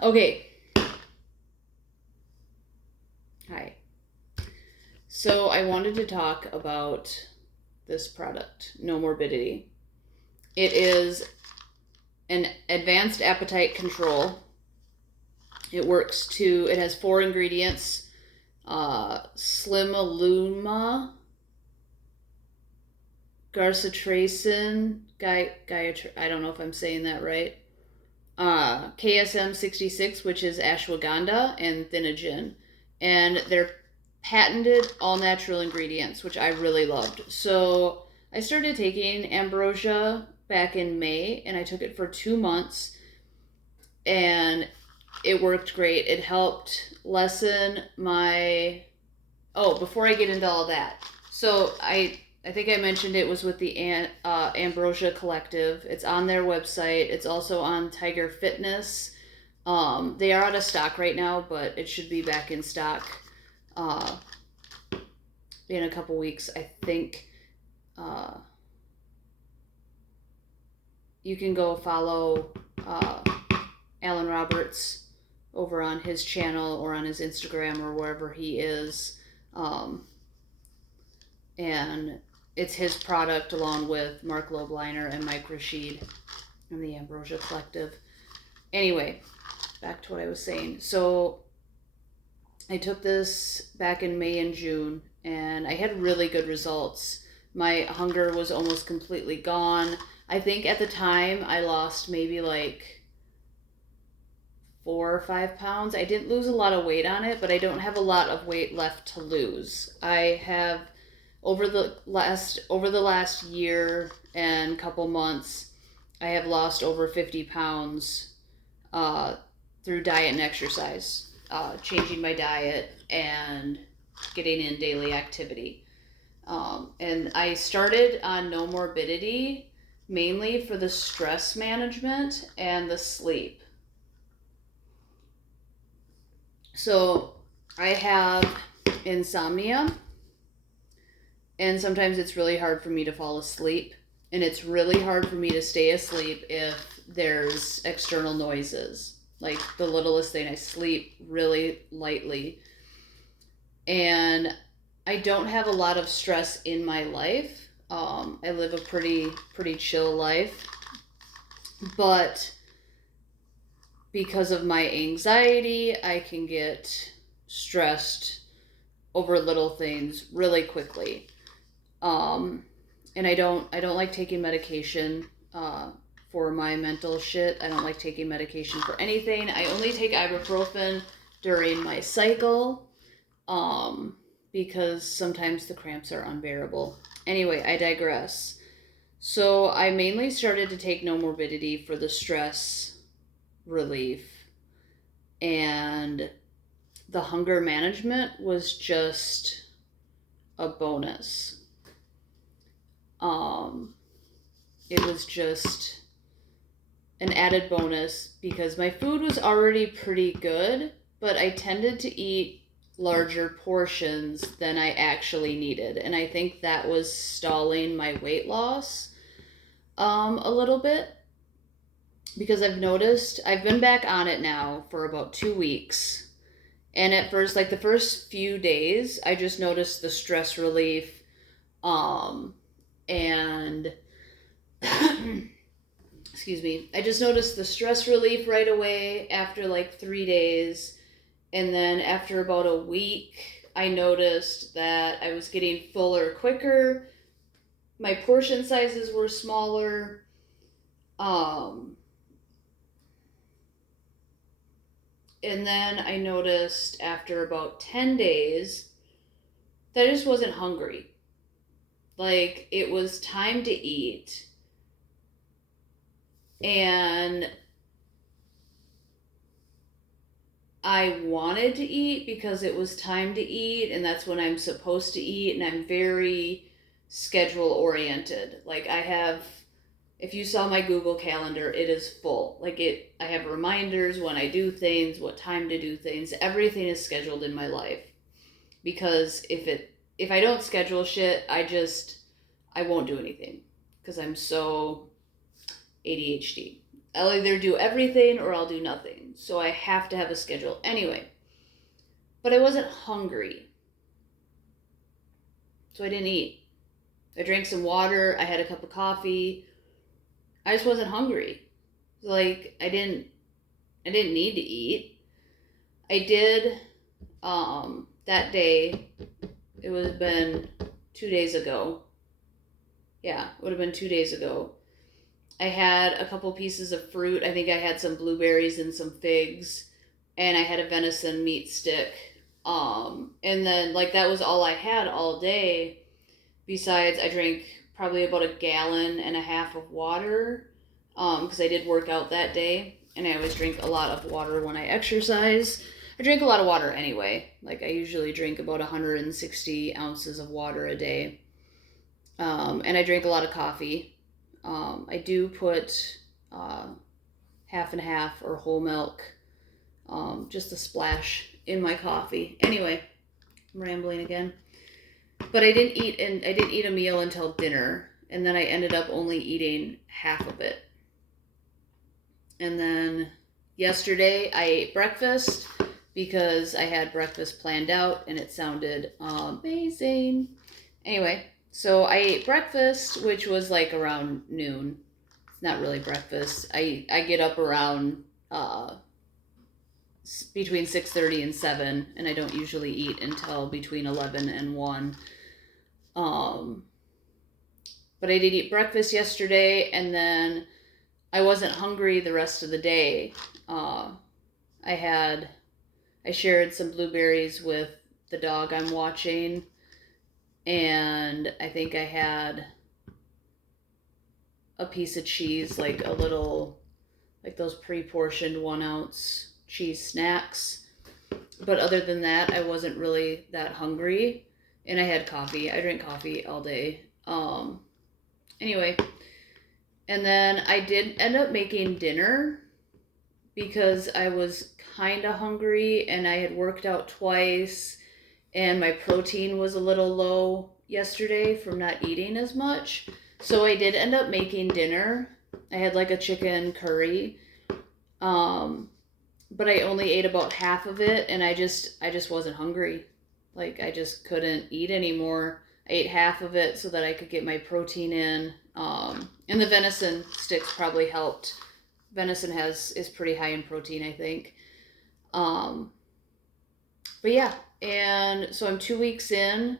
Okay. Hi. So I wanted to talk about this product, Nomorbidity. It is an advanced appetite control. It has 4 ingredients. Slimaluma, garcitracin, I don't know if I'm saying that right. KSM 66, which is ashwagandha, and thinogen. And they're patented all natural ingredients, which I really loved. So I started taking ambrosia back in May, and I took it for 2 months, and it worked great. It helped lessen my. Oh, before I get into all that, so I think I mentioned it was with the Ambrosia Collective. It's on their website. It's also on Tiger Fitness. They are out of stock right now, but it should be back in stock in a couple weeks. I think you can go follow Alan Roberts over on his channel or on his Instagram or wherever he is. And it's his product along with Mark Lobliner and Mike Rashid and the Ambrosia Collective. Anyway, back to what I was saying. So I took this back in May and June, and I had really good results. My hunger was almost completely gone. I think at the time I lost maybe like 4 or 5 pounds. I didn't lose a lot of weight on it, but I don't have a lot of weight left to lose. I have over the last year and couple months, I have lost over 50 pounds through diet and exercise, changing my diet and getting in daily activity. And I started on Nomorbidity mainly for the stress management and the sleep. So I have insomnia, and sometimes it's really hard for me to fall asleep, and it's really hard for me to stay asleep if there's external noises. Like the littlest thing, I sleep really lightly. And I don't have a lot of stress in my life. I live a pretty chill life. But because of my anxiety, I can get stressed over little things really quickly. And I don't like taking medication for my mental shit. I don't like taking medication for anything. I only take ibuprofen during my cycle because sometimes the cramps are unbearable. Anyway, I digress. So I mainly started to take Nomorbidity for the stress relief, and the hunger management was just a bonus. It was just an added bonus because my food was already pretty good, but I tended to eat larger portions than I actually needed, and I think that was stalling my weight loss a little bit, because I've noticed I've been back on it now for about 2 weeks, and at first, like the first few days, I just noticed the stress relief, and excuse me, I just noticed the stress relief right away after like 3 days. And then after about a week, I noticed that I was getting fuller quicker. My portion sizes were smaller. And then I noticed after about 10 days that I just wasn't hungry. Like, it was time to eat. And I wanted to eat because it was time to eat, and that's when I'm supposed to eat, and I'm very schedule oriented. Like, if you saw my Google Calendar, it is full. I have reminders when I do things, what time to do things. Everything is scheduled in my life. Because if I don't schedule shit, I won't do anything. Because I'm so ADHD. I'll either do everything or I'll do nothing. so I have to have a schedule anyway. But I wasn't hungry, so I didn't eat. I drank some water, I had a cup of coffee. I just wasn't hungry. Like, I didn't need to eat. I did, that day, it would have been 2 days ago. Yeah, it would have been 2 days ago. I had a couple pieces of fruit. I think I had some blueberries and some figs, and I had a venison meat stick. And then, like, that was all I had all day. Besides, I drank probably about 1.5 gallons of water, because I did work out that day, and I always drink a lot of water when I exercise. I drink a lot of water anyway. Like, I usually drink about 160 ounces of water a day. And I drink a lot of coffee. I do put half and half or whole milk, just a splash in my coffee. Anyway, I'm rambling again. But I didn't eat a meal until dinner, and then I ended up only eating half of it. And then yesterday I ate breakfast because I had breakfast planned out and it sounded amazing. Anyway, so I ate breakfast, which was like around noon. It's not really breakfast. I get up around between 6:30 and 7, and I don't usually eat until between 11 and 1. But I did eat breakfast yesterday, and then I wasn't hungry the rest of the day. I shared some blueberries with the dog I'm watching, and I think I had a piece of cheese, like a little, like those pre-portioned 1 ounce cheese snacks. But other than that, I wasn't really that hungry, and I had coffee. I drink coffee all day. Anyway, and then I did end up making dinner because I was kind of hungry, and I had worked out twice, and my protein was a little low yesterday from not eating as much. So I did end up making dinner. I had like a chicken curry, but I only ate about half of it, and I just wasn't hungry. Like, I just couldn't eat anymore. I ate half of it so that I could get my protein in. And the venison sticks probably helped. Venison is pretty high in protein, I think. But yeah, and so I'm 2 weeks in.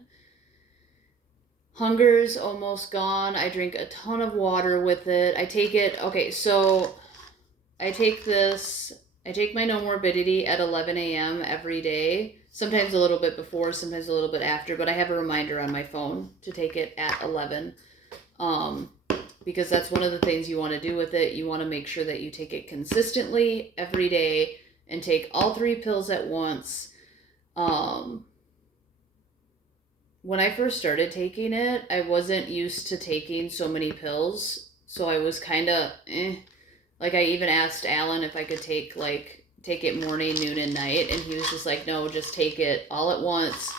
Hunger's almost gone. I drink a ton of water with it. I take it, okay, so I take my Nomorbidity at 11 a.m. every day. Sometimes a little bit before, sometimes a little bit after, but I have a reminder on my phone to take it at 11. Because that's one of the things you want to do with it. You want to make sure that you take it consistently every day and take all 3 pills at once. When I first started taking it, I wasn't used to taking so many pills, so I was kind of Like, I even asked Alan if I could take it morning, noon, and night, and he was just like, no, just take it all at once.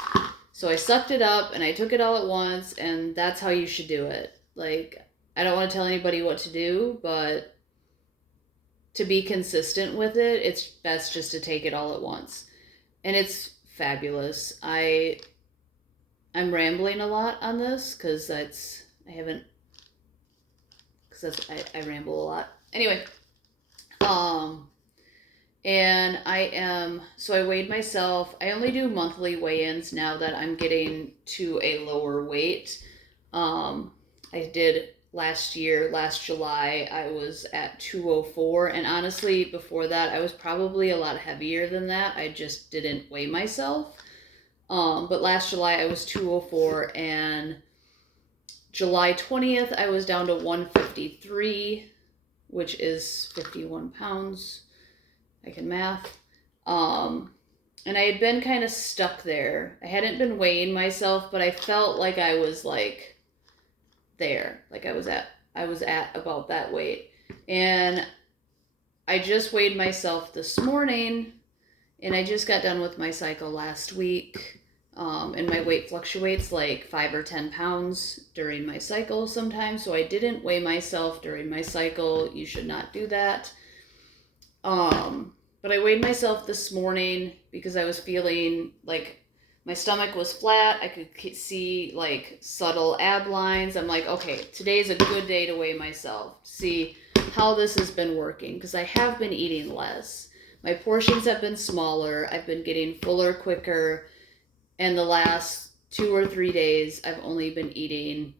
So I sucked it up, and I took it all at once, and that's how you should do it. Like, I don't want to tell anybody what to do, but to be consistent with it, it's best just to take it all at once. And it's fabulous. I'm rambling a lot on this because I ramble a lot. Anyway, and so I weighed myself. I only do monthly weigh-ins now that I'm getting to a lower weight. I did last July, I was at 204, and honestly, before that, I was probably a lot heavier than that. I just didn't weigh myself. But last July, I was 204, and July 20th, I was down to 153, which is 51 pounds. I can math. And I had been kind of stuck there. I hadn't been weighing myself, but I felt like I was like there. Like I was at about that weight. And I just weighed myself this morning, and I just got done with my cycle last week. And my weight fluctuates like 5 or 10 pounds during my cycle sometimes. So I didn't weigh myself during my cycle. You should not do that. But I weighed myself this morning because I was feeling like my stomach was flat. I could see like subtle ab lines. I'm like, okay, today's a good day to weigh myself. See how this has been working, because I have been eating less. My portions have been smaller. I've been getting fuller quicker. And the last 2 or 3 days, I've only been eating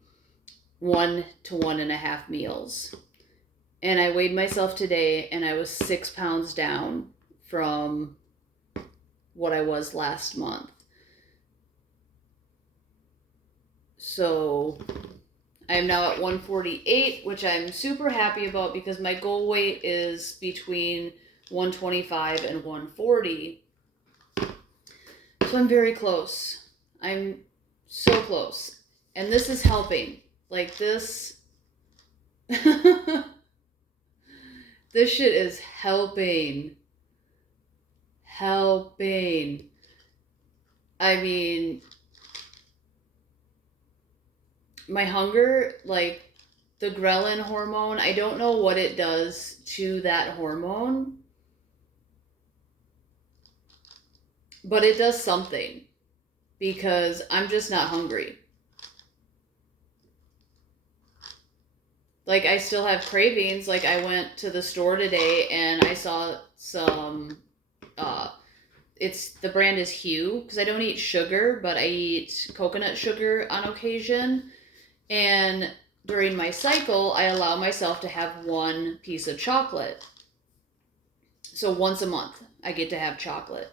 1 to 1.5 meals. And I weighed myself today and I was 6 pounds down from what I was last month. So I'm now at 148, which I'm super happy about because my goal weight is between 125 and 140. So I'm very close. I'm so close. And this is helping. Like this, this shit is helping. Helping. I mean, my hunger, like the ghrelin hormone, I don't know what it does to that hormone, but it does something because I'm just not hungry. Like I still have cravings. Like I went to the store today and I saw some, the brand is Hue, because I don't eat sugar, but I eat coconut sugar on occasion. And during my cycle, I allow myself to have one piece of chocolate. So once a month, I get to have chocolate.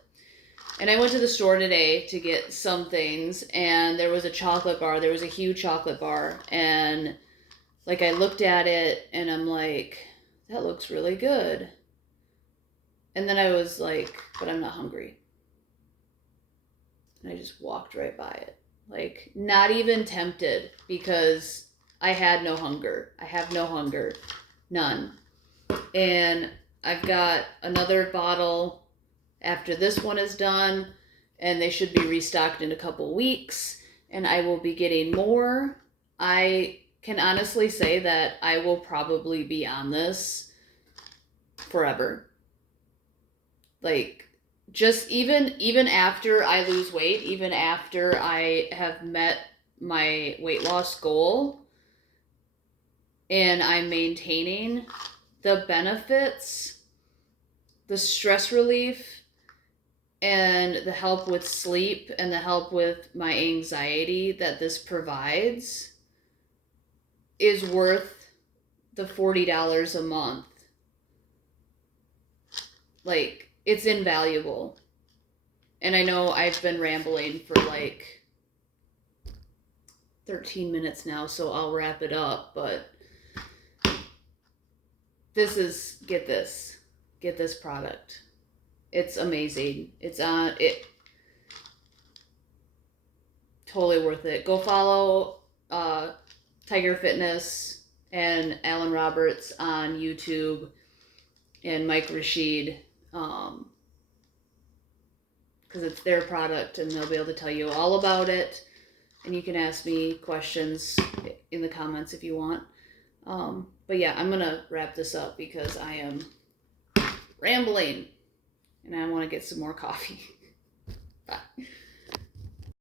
And I went to the store today to get some things, and there was a chocolate bar. There was a Hue chocolate bar. And like I looked at it, and I'm like, that looks really good. And then I was like, but I'm not hungry. And I just walked right by it. Like, not even tempted, because I had no hunger. I have no hunger. None. And I've got another bottle after this one is done, and they should be restocked in a couple weeks, and I will be getting more. I can honestly say that I will probably be on this forever. Like, just even after I lose weight, even after I have met my weight loss goal and I'm maintaining, the benefits, the stress relief, and the help with sleep and the help with my anxiety that this provides is worth the $40 a month. Like, it's invaluable. And I know I've been rambling for like 13 minutes now, so I'll wrap it up, but this is, get this product. It's amazing. It's on it. Totally worth it. Go follow Tiger Fitness and Alan Roberts on YouTube and Mike Rashid, because it's their product and they'll be able to tell you all about it. And you can ask me questions in the comments if you want. But yeah, I'm going to wrap this up because I am rambling and I want to get some more coffee.